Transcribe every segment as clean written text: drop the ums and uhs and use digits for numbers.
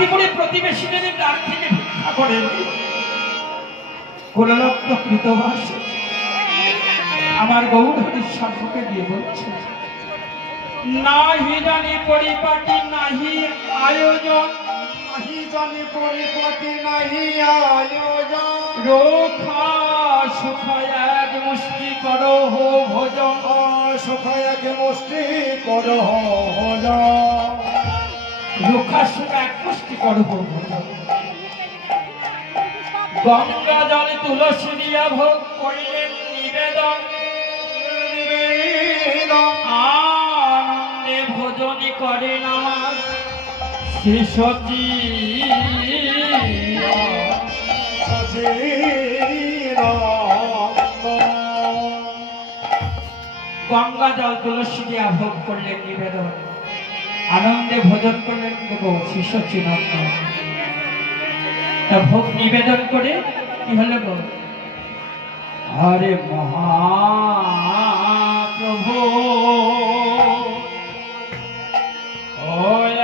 শান্তিপুরে প্রতিবেশীদের ডাক থেকে ভিক্ষা করে কোলালক্ষ কৃতবাস আমার গৌর হরির সম্মুখে দিয়ে বলছে, নাহি জানি পরিপাটি নাহি আয়োজন, নাহি জানি পরিপাটি নাহি আয়োজন, রোখা সুখা এক মুষ্টি করো হো ভোজন, সুখা এক মুষ্টি করো হো ভোজন, রোখা সুখা এক মুষ্টি করো হো ভোজন। গঙ্গা জল তুলসী দিয়া ভোগ করিলেন নিবেদন, আনন্দে ভোজনী করে না শিশতি। গঙ্গা জল তুলসী দিয়া ভোগ করলেন নিবেদন, আনন্দে ভোজন করলেন শিশতি নন্দন। তা ভোগ নিবেদন করে কি হলো গো? হরে মহাপ্রভু ওয়া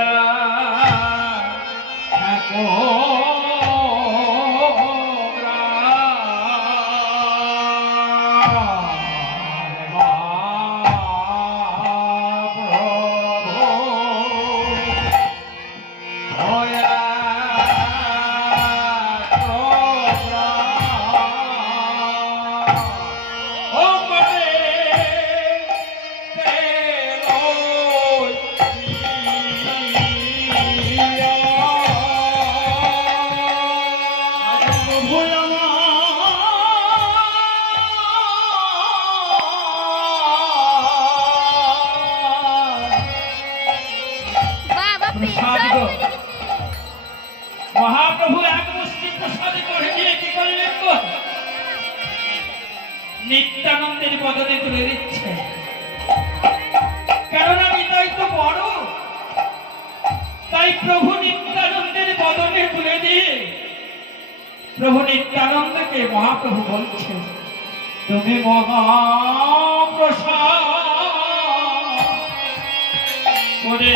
মহাপ্রভু এক মুষ্টি প্রসাদ করে দিয়ে কি করলেন গো? নিত্যানন্দের বদনে তুলে দিচ্ছে, কেননা নিতাই তো বড়। তাই প্রভু নিত্যানন্দের বদনে তুলে দিয়ে প্রভু নিত্যানন্দকে মহাপ্রভু বলছে, তুমি মহাপ্রসাদ করে